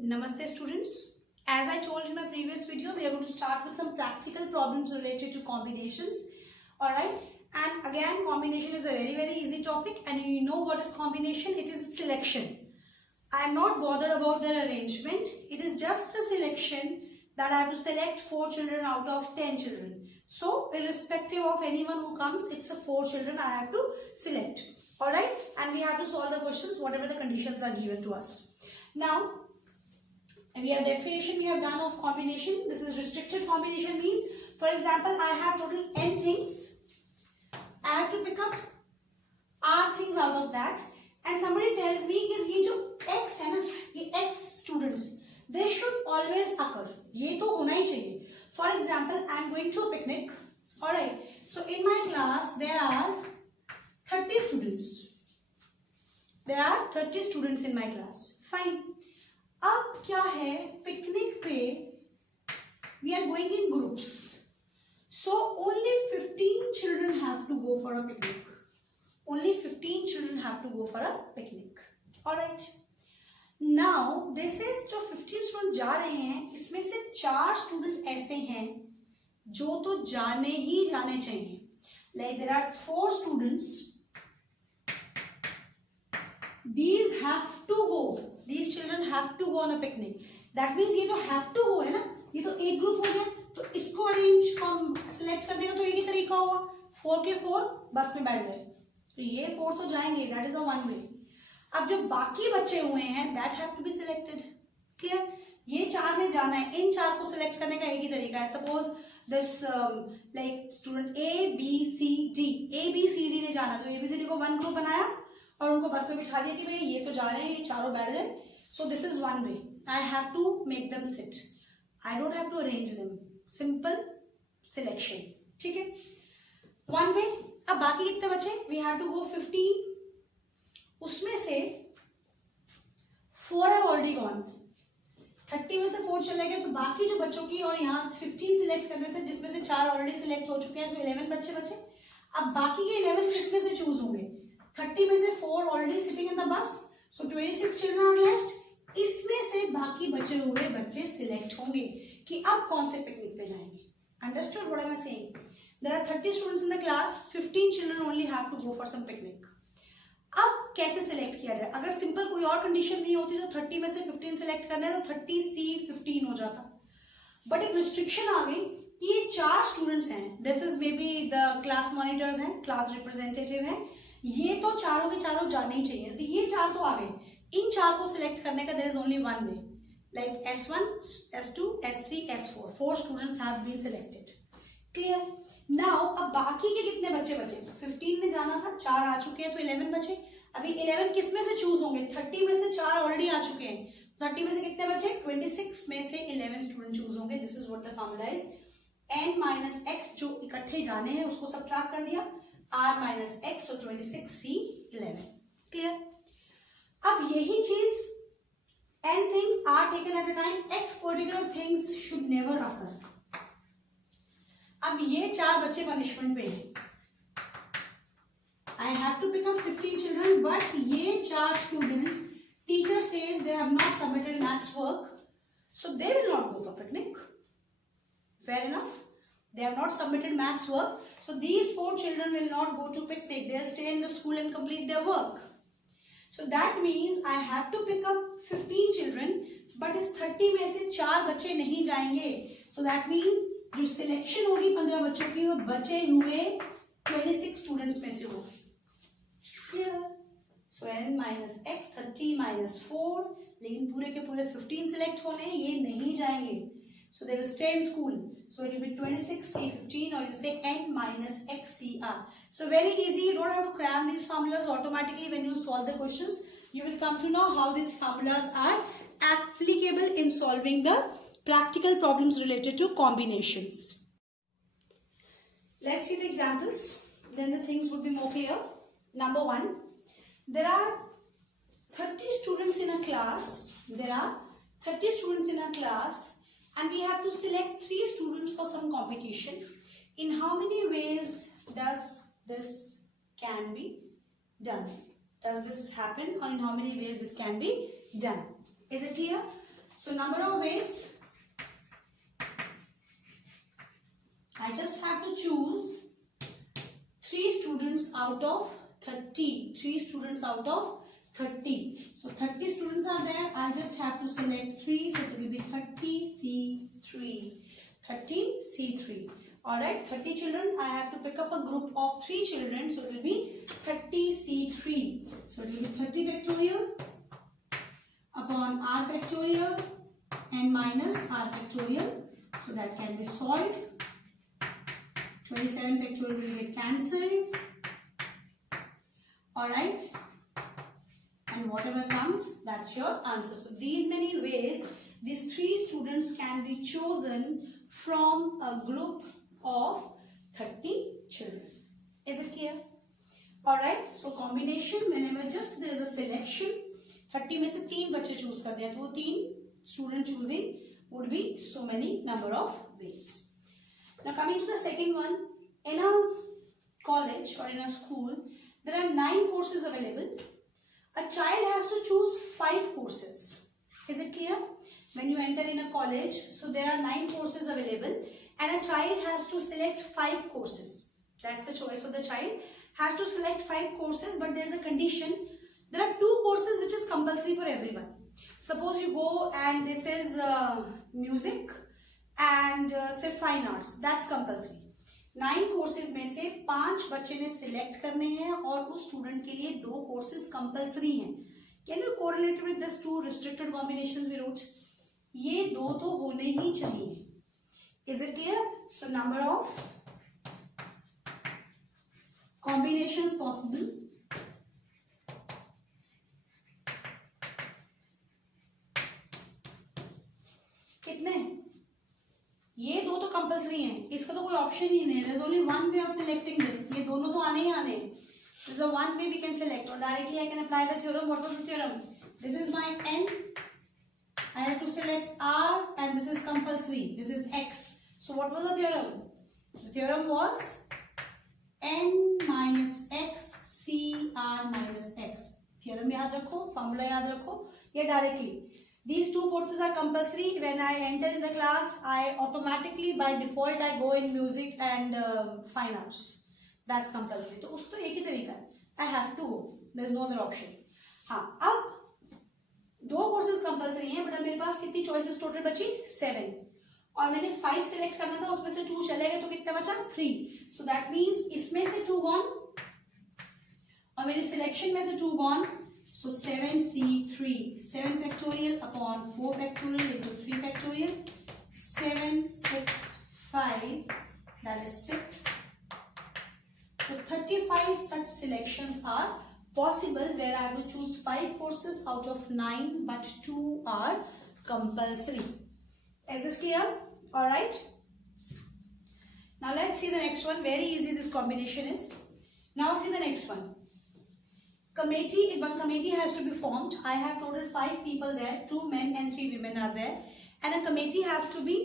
Namaste students. As I told in my previous video, we are going to start with some practical problems related to combinations. Alright, and again combination is a very easy topic, and you know what is combination? It is selection. I am not bothered about their arrangement. It is just a selection that I have to select 4 children out of 10 children. So irrespective of anyone who comes, it's a 4 children I have to select. Alright, and we have to solve the questions whatever the conditions are given to us. Now, we have definition we have done of combination. This is restricted combination means, for example, I have total n things. I have to pick up r things out of that, and somebody tells me that ये जो x है ना, ये x students, they should always occur. ये तो होना ही चाहिए. For example, I am going to a picnic. Alright. So in my class there are 30 students. There are 30 students in my class. Fine. अब क्या है, पिकनिक पे we are going in groups, so only 15 children have to go for a picnic. Only 15 children have to go for a picnic. Alright. Now this is जो 15 student जा रहे हैं, इसमें से 4 स्टूडेंट ऐसे हैं जो तो जाने ही जाने चाहिए. Like there are 4 students. These have to go. These children have to go on a picnic. That means ये तो have to go है ना, ये तो एक ग्रुप हो गया, तो इसको अरेंज सिलेक्ट करने का तो एक ही तरीका होगा. 4 के 4 बस में बैठ गए, तो ये 4 तो जाएंगे. That is a one way. अब जो बाकी बचे हुए हैं, that have to be selected. Clear? ये 4 में जाना है, इन 4 को सिलेक्ट करने का एक ही तरीका है. Suppose this like student A B C D, A B C D ने जाना, तो ए बी सी डी को वन ग्रुप बनाया और उनको बस में बिठा दिया कि भैया ये तो जा रहे हैं, ये चारों बैठ गए. So this is one way. I have to make them sit. I don't have to arrange them. Simple selection. ठीक है, वन वे. अब बाकी कितने बचे? We have to go 15. उसमें से 4 हैव ऑलरेडी गॉन. 30 में से 4 चले गए, तो बाकी जो बच्चों की, और यहाँ 15 सिलेक्ट करने थे जिसमें से 4 ऑलरेडी सिलेक्ट हो चुके हैं, जो 11 बच्चे बचे. अब बाकी के 11 किसमें से चूज होंगे? 30 में से 4 already sitting in the bus, so 26 children are left. इसमें से बाकी बचे हुए बच्चे सिलेक्ट होंगे कि अब कौन से पिकनिक पे जाएंगे. Understood what I am saying? There are 30 students in the class, 15 children only have to go for some picnic. अब कैसे सिलेक्ट किया जाए? अगर सिंपल कोई और कंडीशन नहीं होती तो 30 में से 15 सिलेक्ट करना है, तो 30C15 हो जाता. बट एक रिस्ट्रिक्शन आ गई कि ये 4 स्टूडेंट्स हैं. This is may be the class monitors हैं, क्लास रिप्रेजेंटेटिव हैं, ये तो चारों के चारों जाने ही चाहिए. तो ये 4 तो आ गए. इन 4 को सिलेक्ट करने का there is only one way. Like S1, S2, S3, S4. 4 students have been selected. Clear? Now अब बाकी के कितने बच्चे बचे? 15 में जाना था, 4 आ चुके हैं, तो 11 बचे. अभी 11 किस में से चूज होंगे? 30 में से 4 ऑलरेडी आ चुके हैं, 30 में से कितने बचे? 26 में से 11 स्टूडेंट चूज होंगे. This is what the formula is. n minus x जो इकट्ठे जाने हैं उसको सबट्रैक्ट कर दिया, r minus x, so 26C11. Clear? अब यही चीज n things are taken at a time, x particular things should never occur. अब ये 4 बच्चे पनिशमेंट पे हैं. I have to pick up 15 children, but ये 4 students, teacher says they have not submitted maths work, so they will not go for picnic. Fair enough. They have not submitted maths work, so these 4 children will not go to picnic. They'll stay in the school and complete their work. So that means I have to pick up 15 children, but इस 30 में से 4 बच्चे नहीं जाएंगे. So that means जो selection होगी 15 बच्चों की, वो बचे हुए 26 स्टूडेंट्स में से होगी. Clear? So n minus x, 30 minus 4, लेकिन पूरे के पूरे 15 सिलेक्ट होने, ये नहीं जाएंगे. So they will stay in school. So it will be 26C15, or you say n minus xCr. So very easy. You don't have to cram these formulas automatically. When you solve the questions, you will come to know how these formulas are applicable in solving the practical problems related to combinations. Let's see the examples. Then the things would be more clear. Number 1. There are 30 students in a class. There are 30 students in a class. And we have to select 3 students for some competition. In how many ways does this can be done? Does this happen, or in how many ways this can be done? Is it clear? So number of ways, I just have to choose 3 students out of 30. 3 students out of 30. So 30 students are there. I just have to select 3. So it will be 30C3. 30C3. Alright, 30 children. I have to pick up a group of 3 children. So it will be 30C3. So it will be 30 factorial upon R factorial and minus R factorial. So that can be solved. 27 factorial will get cancelled. Alright. And whatever comes, that's your answer. So these many ways, these 3 students can be chosen from a group of 30 children. Is it clear? Alright. So combination, whenever just there is a selection, 30 में से 3 बच्चे choose कर दिया, तो वो 3 student choosing would be so many number of ways. Now coming to the second one, in a college or in a school, there are 9 courses available. A child has to choose 5 courses. Is it clear? When you enter in a college, so there are 9 courses available and a child has to select 5 courses. That's a choice of the child. Has to select 5 courses, but there is a condition. There are 2 courses which is compulsory for everyone. Suppose you go and this is music and say fine arts. That's compulsory. 9 courses में से 5 बच्चे ने select करने हैं और उस student के लिए 2 कोर्सेज कंपलसरी हैं. Can you correlate with this 2 restricted combinations we wrote? ये 2 तो होने ही चाहिए. Is it clear? So number of combinations possible, कितने? ये 2 तो कंपल्सरी हैं, इसका तो कोई ऑप्शन ही नहीं है. There is only one way of selecting this. ये दोनों तो आने ही आने हैं. This is the one way we can select or directly I can apply the theorem. What was the theorem? This is my n. I have to select r and this is compulsory. This is x. So what was the theorem? The theorem was n minus x c r minus x. Theorem याद रखो, formula याद रखो. ये directly. These 2 courses are compulsory. When I enter in the class, I automatically by default I go in music and fine arts. That's compulsory. तो उसको एक ही तरीका है. I have to go. There is no other option. हाँ, अब 2 courses compulsory हैं, but अब मेरे पास कितनी choices total बची? 7. और मैंने 5 select करना था, उसमें से 2 चले गए, तो कितना बचा? 3. So that means इसमें से 2 gone और मेरी selection में से 2 gone. So 7C3, 7 factorial upon 4 factorial into 3 factorial, 7, 6, 5, that is 6. So 35 such selections are possible where I have to choose 5 courses out of 9, but 2 are compulsory. Is this clear? Alright. Now let's see the next one. Very easy this combination is. Now see the next one. Committee, if one committee has to be formed, I have total 5 people there, 2 men and 3 women are there, and a committee has to be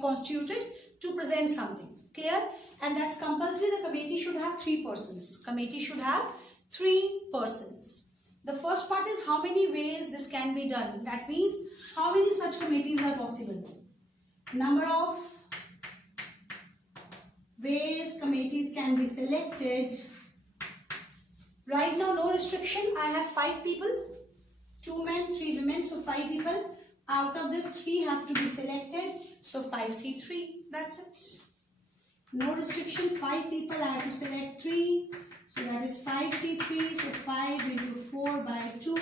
constituted to present something. Clear? And that's compulsory. The committee should have 3 persons. Committee should have 3 persons. The first part is how many ways this can be done. That means how many such committees are possible. Number of ways committees can be selected. Right now, no restriction. I have 5 people, 2 men, 3 women, so 5 people. Out of this, 3 have to be selected, so 5C3. That's it. No restriction. 5 people. I have to select 3, so that is 5C3. So 5 into 4 by 2.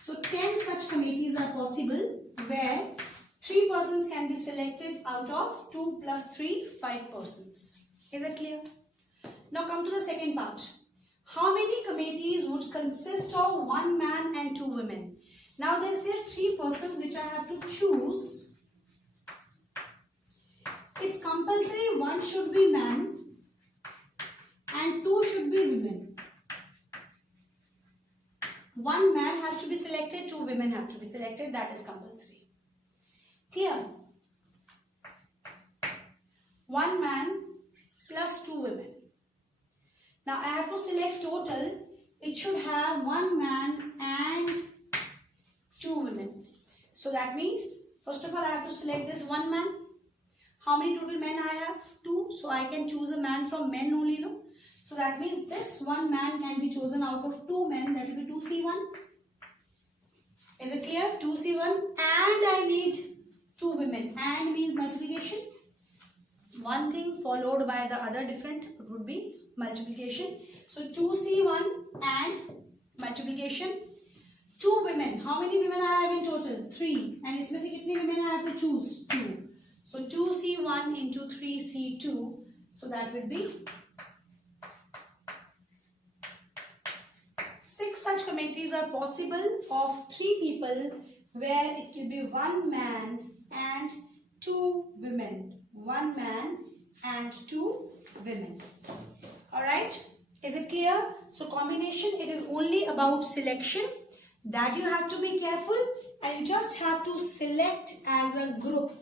So 10 such committees are possible where 3 persons can be selected out of 2 plus 3, 5 persons. Is it clear? Now come to the second part. How many committees would consist of 1 man and 2 women? Now there's 3 persons which I have to choose. It's compulsory 1 should be man and 2 should be women. 1 man has to be selected, 2 women have to be selected. That is compulsory. Clear? 1 man plus 2 women. Now I have to select total. It should have 1 man and 2 women. So that means first of all I have to select this one man. How many total men I have? 2. So I can choose a man from men only, no? So that means this one man can be chosen out of 2 men. That will be 2C1. Is it clear? 2C1. And I need 2 women. And means multiplication. One thing followed by the other different would be multiplication. So 2C1 and multiplication. 2 women. How many women I have in total? 3. And इसमें से कितने women I have to choose? 2. So 2C1 into 3C2. So that would be 6 such commentaries are possible of 3 people where it will be 1 man and 2 women. 1 man and 2 women. Alright? Is it clear? So combination, it is only about selection. That you have to be careful, and you just have to select as a group.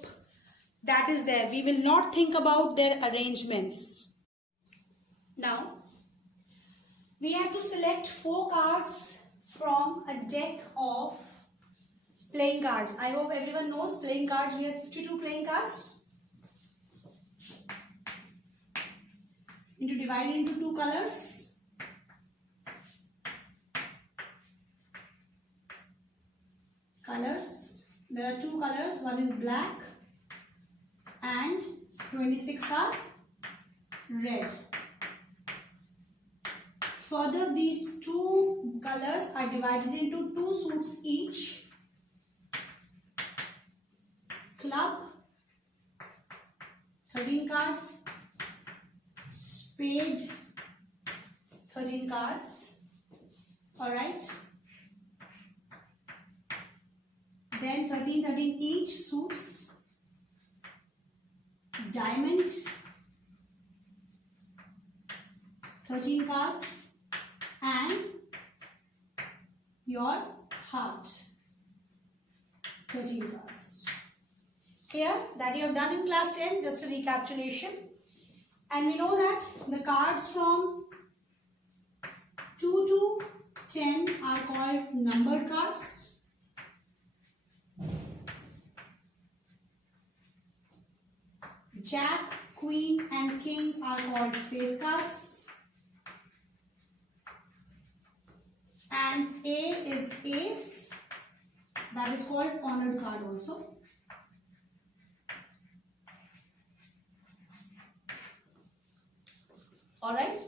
That is there. We will not think about their arrangements. Now, we have to select 4 cards from a deck of playing cards. I hope everyone knows playing cards. We have 52 playing cards. Divided into 2 colors. Colors. There are 2 colors. One is black and 26 are red. Further, these 2 colors are divided into 2 suits each. Club, 13 cards. Spade, 13 cards. Alright. Then 13 each suits. Diamond, 13 cards. And your heart, 13 cards. Clear? That you have done in class 10, just a recapitulation. And we know that the cards from 2 to 10 are called numbered cards. Jack, Queen and King are called face cards. And A is Ace. That is called honored card also. Alright.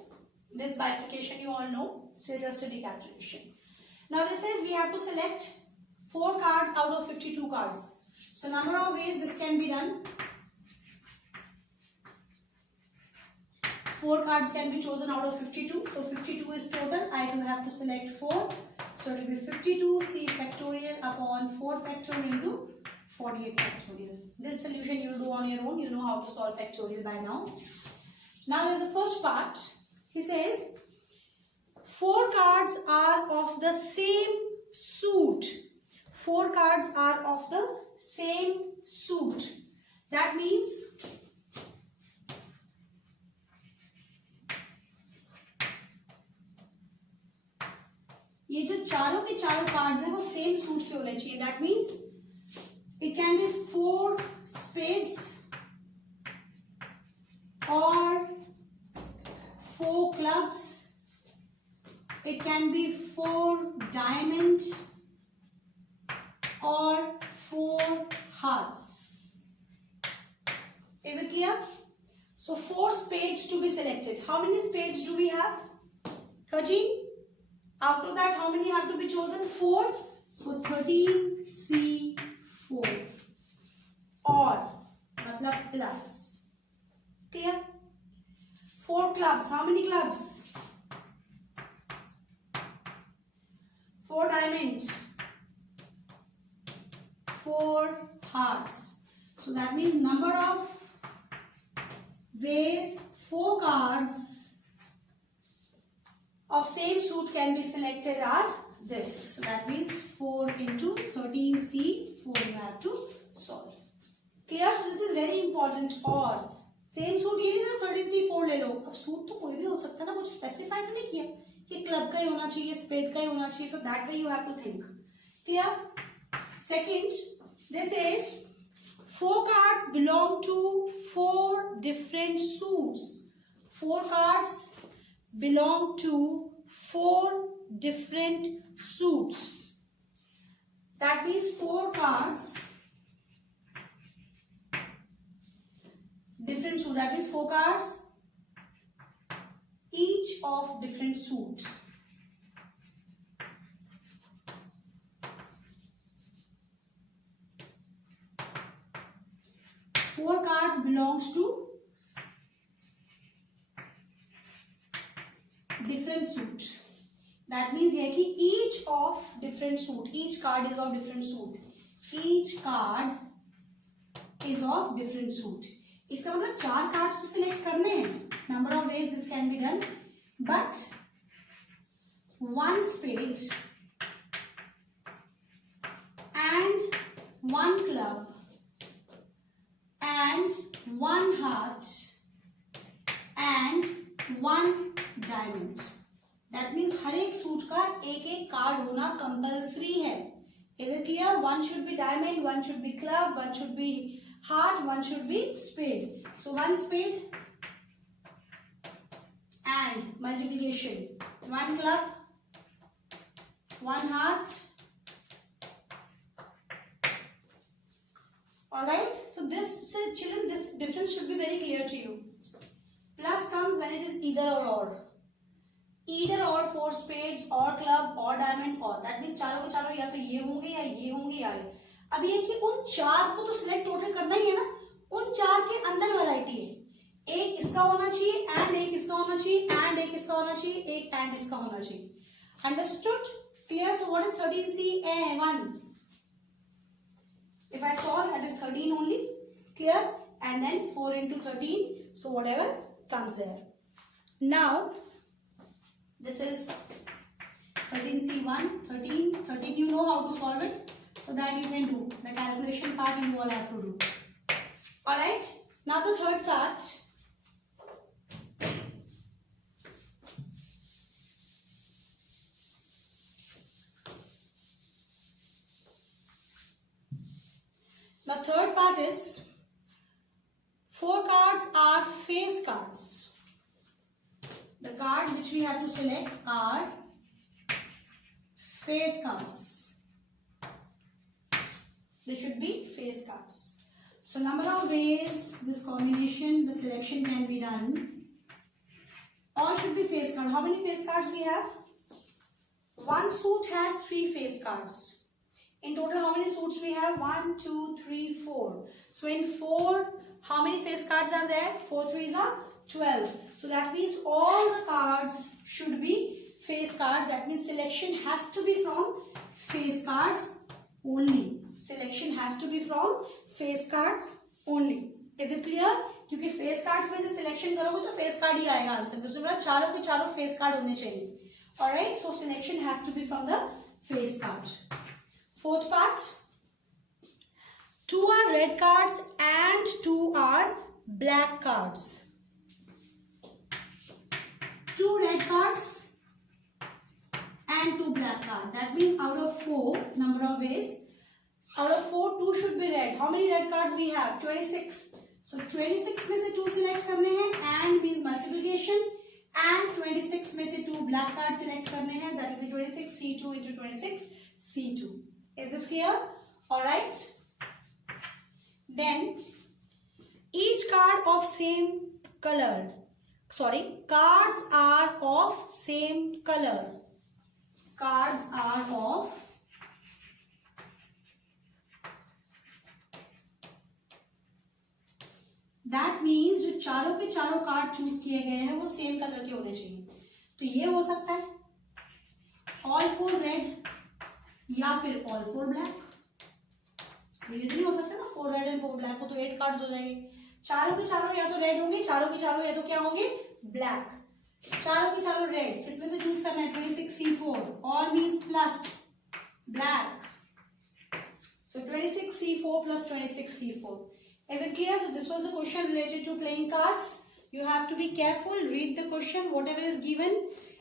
This bifurcation you all know. Still just a recapitulation. Now this says we have to select 4 cards out of 52 cards. So number of ways this can be done. 4 cards can be chosen out of 52. So 52 is total. I will have to select 4. So it will be 52c factorial upon 4 factorial into 48 factorial. This solution you will do on your own. You know how to solve factorial by now. Now there is the first part. He says 4 cards are of the same suit. 4 cards are of the same suit. That means ये जो चारों के चारों cards हैं वो same suit के होने चाहिए. That means it can be 4 spades और 4 clubs. It can be 4 diamond और 4 hearts. Is it clear? So 4 spades to be selected. How many spades do we have? 13. After that, how many have to be chosen? 4. So 13C4. Or, matlab plus. Clear? 4 clubs. How many clubs? 4 diamonds. 4 hearts. So that means number of ways 4 cards of same suit can be selected are this. So that means 4 into 13C4 you have to solve. Clear? So this is very important. और same suit ये नहीं सिर्फ 13C4 ले लो. अब suit तो कोई भी हो सकता है ना, कुछ स्पेसिफाई तो नहीं किया कि क्लब का ही होना चाहिए, स्पेड का ही होना चाहिए. So that way you have to think. Clear? Second, This is 4 cards belong to 4 different suits. 4 cards belong to 4 different suits. That means 4 cards different suit. That means 4 cards each of different suit. Four cards belongs to different suit. That means here कि each of different suit. Each card is of different suit. Each card is of different suit. इसका मतलब 4 cards तो select करने हैं. Number of ways this can be done. But 1 spade and 1 club and 1 heart and 1 diamond. That means हर एक suit का एक एक card होना कंपल्सरी है. Is it clear? 1 should be diamond, 1 should be club, 1 should be heart, 1 should be spade. So 1 spade and multiplication. 1 club, 1 heart. Alright, so this, children, this difference should be very clear to you. Plus comes when it is either or. Either or 4 spades or club or diamond or. That means चारों के चारों या तो ये होंगे या ये होंगे या ये. अब ये कि उन 4 को तो सिलेक्ट टोटल करना ही है ना. उन 4 के अंदर वैरायटी है. एक इसका होना चाहिए एंड एक इसका होना चाहिए एंड एक इसका होना चाहिए एक एंड इसका होना चाहिए. Understood? Clear? So what is 13C1? If I solve, that is 13 only. Clear? And then 4 into 13. So whatever comes there. Now, this is 13C1, 13 you know how to solve it. So that you can do. The calculation part you all have to do. Alright. Now the third part. The third part is 4 cards are face cards. The cards which we have to select are face cards. They should be face cards. So number of ways this combination, the selection can be done. All should be face cards. How many face cards we have? One suit has 3 face cards. In total, how many suits we have? 1, 2, 3, 4. So in 4, how many face cards are there? 4 3s are 12. So that means all the cards should be face cards. That means selection has to be from face cards only. Selection has to be from face cards only. Is it clear? क्योंकि face cards में से selection करोगे तो face card ही आएगा answer. तो उसमें चारों के चारों face card होने चाहिए. Alright, so selection has to be from the face card. Fourth part. 2 are red cards and 2 are black cards. 2 red cards and 2 black cards. That means out of 4, number of ways. Out of 4, 2 should be red. How many red cards we have? 26. So 26 में से 2 select करने हैं and means multiplication. And 26 में से 2 black cards select करने हैं. That will be 26 C2 into 26 C2. Is this clear? Alright. Then each card of same color. Sorry, cards are of same color. Cards are of that means जो चारों के चारों card choose किए गए हैं वो सेम कलर के होने चाहिए. तो ये हो सकता है all 4 red या फिर all 4 black. ये नहीं हो सकता ना 4 red and 4 black हो तो 8 कार्ड्स हो जाएंगे. चारों के चारों या तो रेड होंगे, चारों के चारों या तो क्या होंगे ब्लैक. चारों के चारों रेड, इसमें से चूज करना है 26 C4 और means plus black. So 26 C4 plus 26 C4. Is it clear? So this was the question related to playing cards. You have to be careful. Read the question. Whatever is given,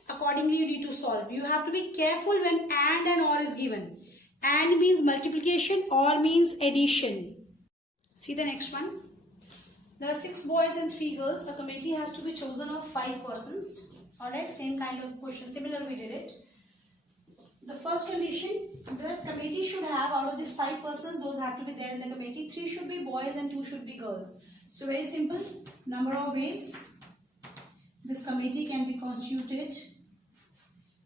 accordingly you need to solve. You have to be careful when and or is given. And means multiplication, or means addition. See the next one. There are 6 boys and 3 girls. A committee has to be chosen of 5 persons. Alright, same kind of question. Similar we did it. The first condition, the committee should have, out of these 5 persons, those have to be there in the committee. 3 should be boys and 2 should be girls. So very simple. Number of ways this committee can be constituted.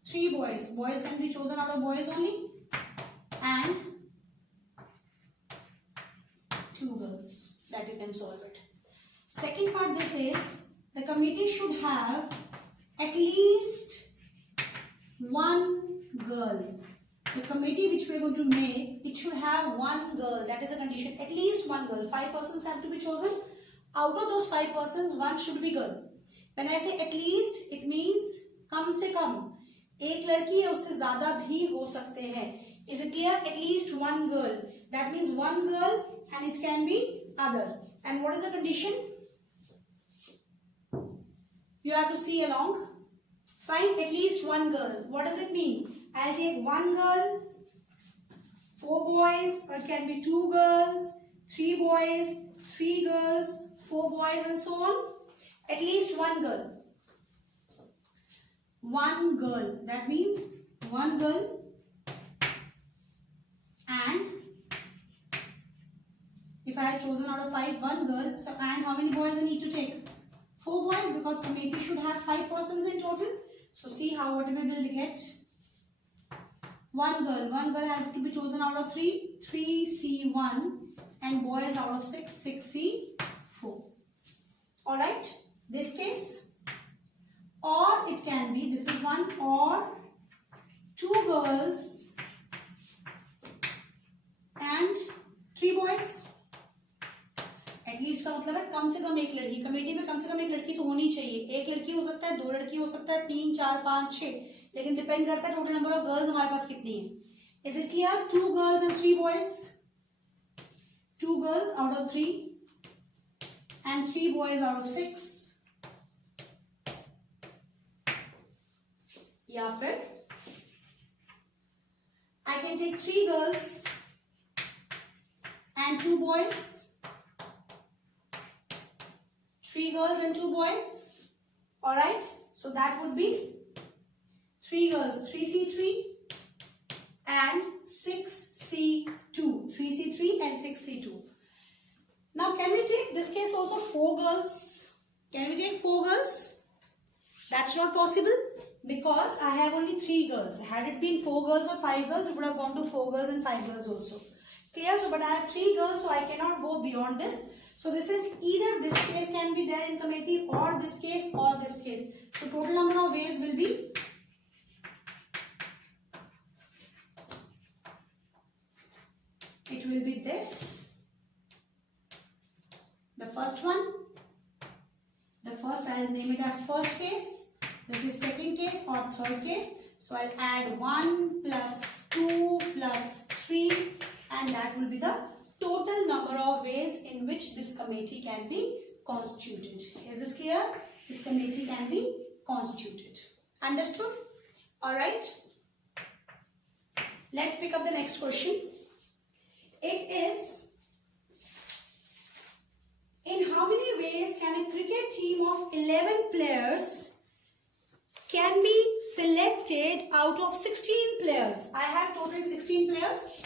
3 boys. Boys can be chosen out of boys only. And 2 girls. That you can solve it. Second part, this is the committee should have at least 1 girl. The committee which we are going to make, it should have 1 girl. That is a condition. At least 1 girl. 5 persons have to be chosen. Out of those 5 persons, 1 should be girl. When I say at least, it means कम से कम. एक लड़की है, उससे ज़्यादा भी हो सकते हैं. Is it clear? At least 1 girl. That means 1 girl and it can be other. And what is the condition? You have to see along. Find at least 1 girl. What does it mean? I'll take 1 girl, 4 boys, or it can be 2 girls, 3 boys, 3 girls, 4 boys, and so on. At least 1 girl. 1 girl. That means 1 girl. And if I had chosen out of 5 1 girl, so and how many boys I need to take? 4 boys, because committee should have 5 persons in total. So see how what we will get. 1 girl. 1 girl has to be chosen out of 3. 3C1 and boys out of 6. 6C4. Alright. This case. Or it can be, this is 1, or 2 girls and 3 boys. At least का मतलब है कम से कम एक लड़की. Committee में कम से कम एक लड़की तो होनी चाहिए. एक लड़की हो सकता है, 2 लड़की हो सकता है, 3, 4, 5, 6. लेकिन डिपेंड करता है टोटल नंबर ऑफ गर्ल्स हमारे पास कितनी है. Is it clear? 2 girls and 3 boys. 2 girls out of 3 and 3 boys out of 6. या फिर I can take 3 girls and 2 boys. 3 girls and 2 boys. Alright. So that would be 3 girls, 3C3 and 6C2. 3C3 and 6C2. Now can we take this case also 4 girls? Can we take 4 girls? That's not possible because I have only 3 girls. Had it been 4 girls or 5 girls, it would have gone to 4 girls and 5 girls also. Clear? So, but I have 3 girls, so I cannot go beyond this. So this is either this case can be there in committee or this case or this case. So total number of ways will be it will be this. The first one. The first I will name it as first case. This is second case or third case. So I'll add 1 plus 2 plus 3 and that will be the total number of ways in which this committee can be constituted. Is this clear? This committee can be constituted. Understood? Alright. Let's pick up the next question. It is, in how many ways can a cricket team of 11 players can be selected out of 16 players? I have total 16 players.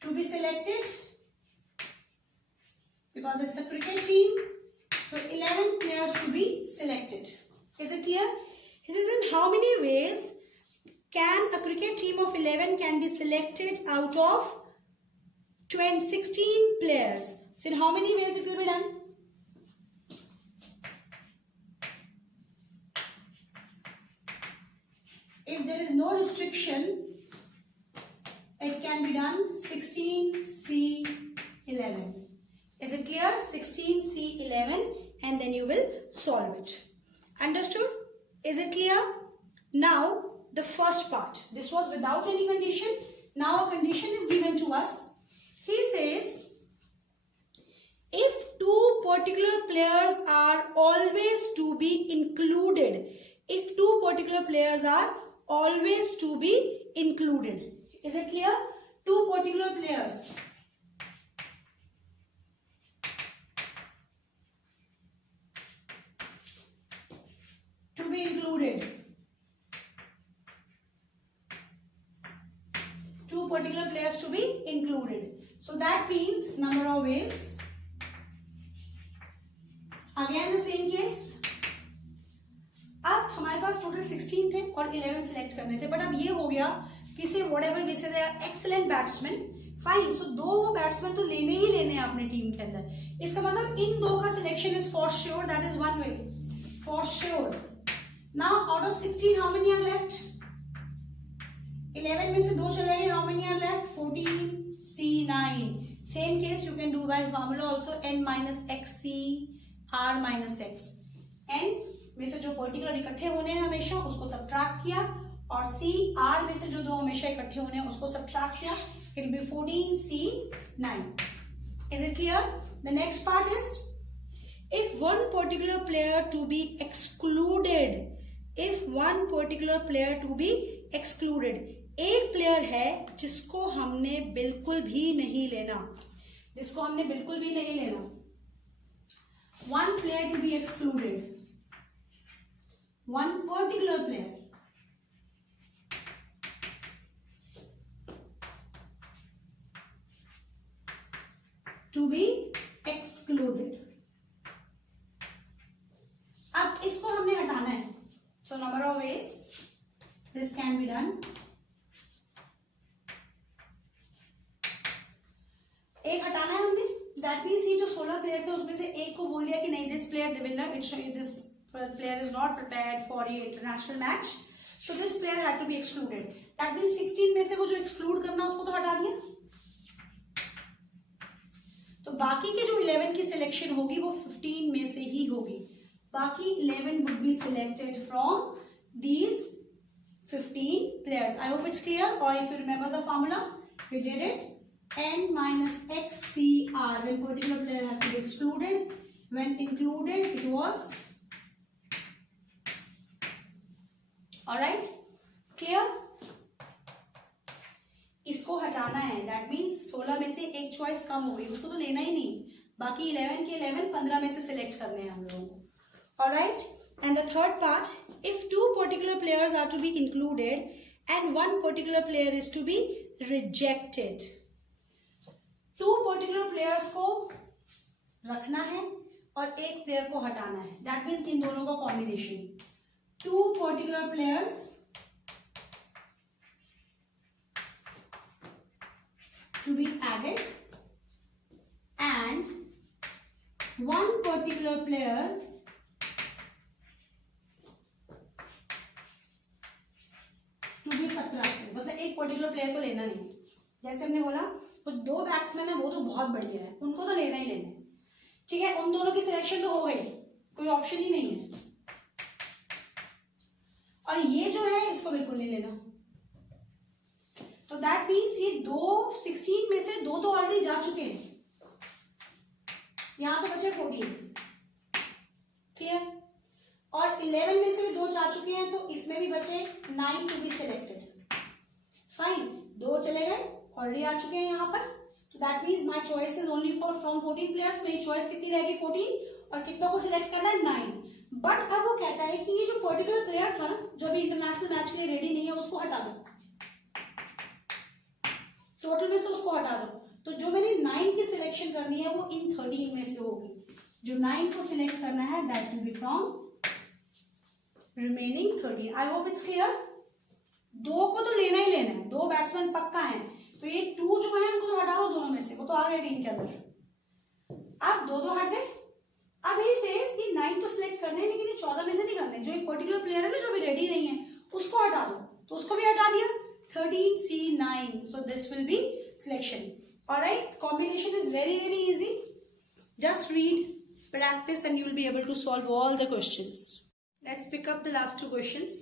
To be selected, because it's a cricket team, so 11 players to be selected. Is it clear? This is in how many ways can a cricket team of 11 can be selected out of 16 players. So in how many ways it will be done? If there is no restriction, it can be done 16C11. Is it clear? 16C11 and then you will solve it. Understood? Is it clear? Now the first part. This was without any condition. Now a condition is given to us. He says if 2 two particular players are always to be included. If two particular players are always to be included. Is it clear? Two particular players to be included. Two particular players to be included. So that means number of ways. Again the same case. अब हमारे पास total 16 थे और 11 select करने थे, but अब ये हो गया किसी whatever we say they are excellent batsman, fine, so दो बैट्समैन तो लेने ही लेने हैं अपने टीम के अंदर. इसका मतलब इन दो का selection is for sure, that is one way, for sure. Now out of 16 how many are left? 11 में से दो चले गए, how many are left? 14 C9. Same case you can do by formula also, n minus x c r minus x. n में से जो particular इकट्ठे होने हैं हमेशा उसको सब्ट्रैक्ट किया, और सी आर में से जो दो हमेशा इकट्ठे होने हैं उसको सब्ट्रैक्ट किया. It will be 14 C9. Is it clear? The next part is if one particular player to be excluded. If one particular player to be excluded, एक प्लेयर है जिसको हमने बिल्कुल भी नहीं लेना, जिसको हमने बिल्कुल भी नहीं लेना. One player to be excluded, one particular player to be excluded. अब इसको हमने हटाना है. So number of ways this can be done. एक हटाना है हमने, that means ये जो 16 प्लेयर थे उसमें से एक को बोल दिया कि नहीं, this player will not, this player is not prepared for a international match, so this player had to be excluded. That means 16 में से वो जो exclude करना उसको तो हटा दिया, तो बाकी के जो 11 की सिलेक्शन होगी वो 15 में से ही होगी. बाकी 11 would be selected from these 15 players. I hope it's clear. Or if you remember the formula, we did it. N minus x c r. When particular player has to be excluded, when included it was. Alright, clear? इसको हटाना है, that means 16 में से एक choice कम हो गई, उसको तो लेना ही नहीं. बाकी 11 के 11 15 में से सिलेक्ट करने हैं हम लोगों को. Alright, and the third part, if two particular players are to be included and one particular player is to be rejected. Two particular players को रखना है और एक प्लेयर को हटाना है, that means इन दोनों का combination. Two particular players to be added and one particular player to be subtracted. मतलब एक पर्टिकुलर प्लेयर को लेना नहीं. जैसे हमने बोला वो दो बैट्समैन है, वो तो बहुत बढ़िया है, उनको तो लेना ही लेना है. ठीक है, उन दोनों की सिलेक्शन तो हो गई, कोई ऑप्शन ही नहीं है. और ये जो है इसको बिल्कुल नहीं लेना. तो दैट मीन्स ये 16 में से दो तो ऑलरेडी जा चुके हैं, यहां तो बचे 14. क्लियर? और 11 में से भी दो जा चुके हैं, तो इसमें भी बचे 9 टू बी सिलेक्टेड. फाइन, दो चले गए, ऑलरेडी आ चुके हैं यहाँ पर. तो that means my choice is only for from 14 players. मेरी चॉइस कितनी रहेगी? 14. और कितनों को सिलेक्ट करना है? 9. बट अब वो कहता है कि ये जो पर्टिकुलर प्लेयर था ना, जो अभी इंटरनेशनल मैच के लिए रेडी नहीं है, उसको हटा दो, टोटल में से उसको हटा दो. तो जो मैंने 9 की सिलेक्शन करनी है वो इन 13 में से होगी. जो 9 को सिलेक्ट करना है that will be from remaining 13. I hope it's clear. दो को तो लेना ही लेना है, दो बैट्समैन पक्का है, तो ये 2 जो है उनको तो हटा दो दोनों में से, वो तो आ गए टीम के अंदर. अब दो हट गए. अब ये 9 तो सिलेक्ट करने हैं, लेकिन ये 14 में से नहीं करने. जो एक पर्टिकुलर प्लेयर है ना जो भी रेडी नहीं है, उसको हटा दो, तो उसको भी हटा दिया. 13 C9. So this will be selection. Alright, combination is very easy. Just read, practice, and you will be able to solve all the questions. Let's pick up the last two questions.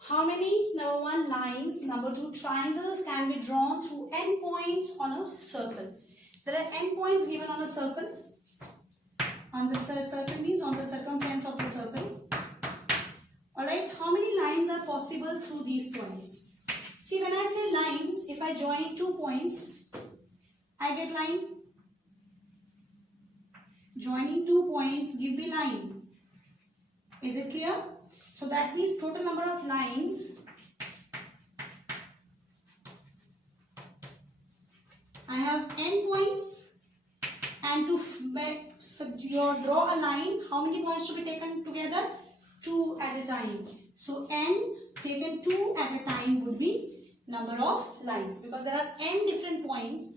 How many number 1 lines, number 2 triangles can be drawn through n points on a circle? There are n points given on a circle. On the circle means on the circumference of the circle. Alright, how many lines are possible through these points? See, when I say lines, if I join 2 points, I get line. Joining 2 points give me line. Is it clear? So that means total number of lines I have n points, and to draw a line, how many points to be taken together? 2 at a time. So n taken 2 at a time would be number of lines, because there are n different points.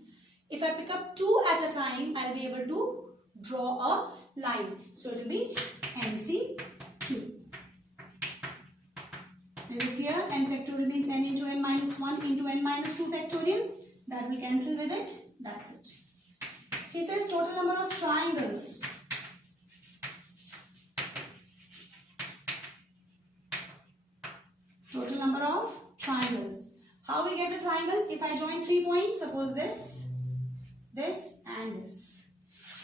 If I pick up 2 at a time, I'll be able to draw a line. So it will be NC2. Is it clear? N factorial means n into n minus 1 into n minus 2 factorial. That will cancel with it. That's it. He says total number of triangles. Total number of triangles. How we get a triangle? If I join 3 points, suppose this, this and this.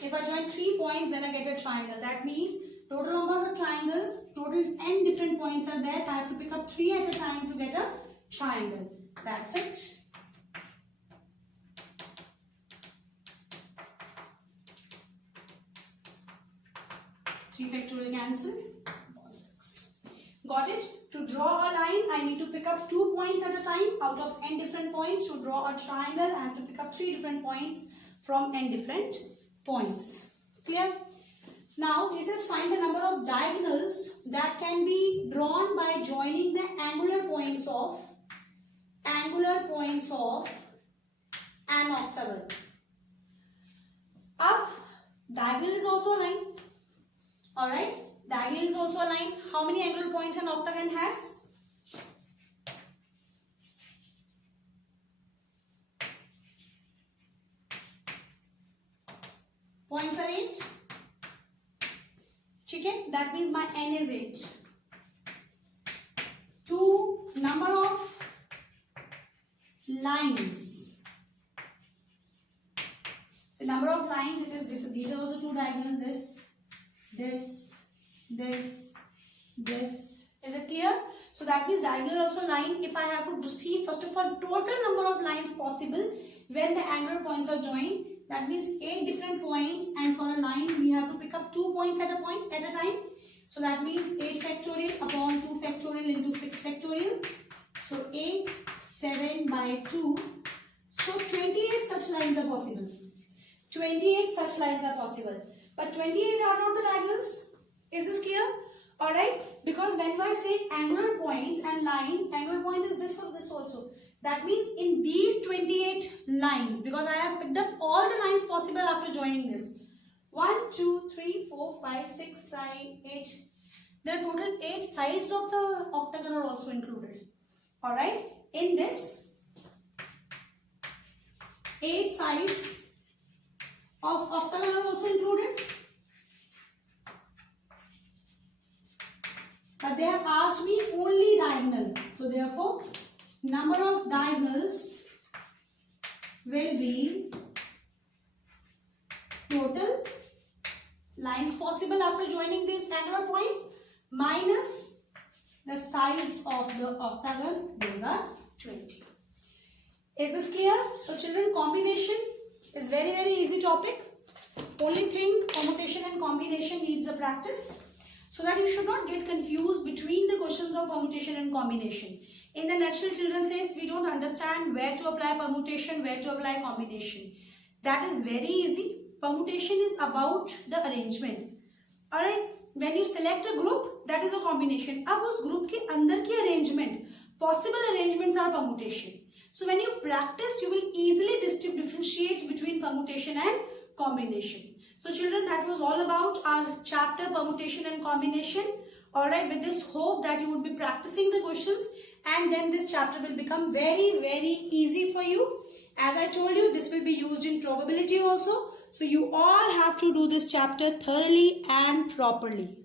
If I join 3 points, then I get a triangle. That means total number of triangles, total n different points are there. I have to pick up 3 at a time to get a triangle. That's it. 3 factorial cancel. 6. Got it? To draw a line, I need to pick up 2 points at a time. Out of n different points, to draw a triangle, I have to pick up 3 different points from n different points. Clear? Now, this is find the number of diagonals that can be drawn by joining the angular points of an octagon. Up, diagonal is also a line. Alright, diagonal is also a line. How many angular points an octagon has? Points are 8. Chicken, that means my n is 8. 2, number of lines. The number of lines, it is this. These are also 2 diagonal. This. Is it clear? So that means diagonal also line. If I have to see first of all total number of lines possible when the angular points are joined, that means 8 different points, and for a line we have to pick up 2 points at a time. So that means 8 factorial upon 2 factorial into 6 factorial. So 8, 7 by 2. So 28 such lines are possible. 28 such lines are possible. But 28 are not the diagonals. Is this clear? Alright. Because when I say angular points and line, angular point is this or this also. That means in these 28 lines, because I have picked up all the lines possible after joining this. 1, 2, 3, 4, 5, 6, 7, 8. There are total 8 sides of the octagon are also included. Alright. In this, 8 sides of octagon are also included. But they have asked me only diagonal. So therefore, number of diagonals will be total lines possible after joining these angular points minus the sides of the octagon. Those are 20. Is this clear? So children, combination is very easy topic. Only thing, permutation and combination needs a practice, so that you should not get confused between the questions of permutation and combination. In the nutshell, children says we don't understand where to apply permutation, where to apply combination. That is very easy. Permutation is about the arrangement. Alright, when you select a group, that is a combination. Ab us group ke andar ki arrangement, possible arrangements are permutation. So when you practice, you will easily differentiate between permutation and combination. So children, that was all about our chapter permutation and combination. Alright, with this hope that you would be practicing the questions, and then this chapter will become very easy for you. As I told you, this will be used in probability also. So you all have to do this chapter thoroughly and properly.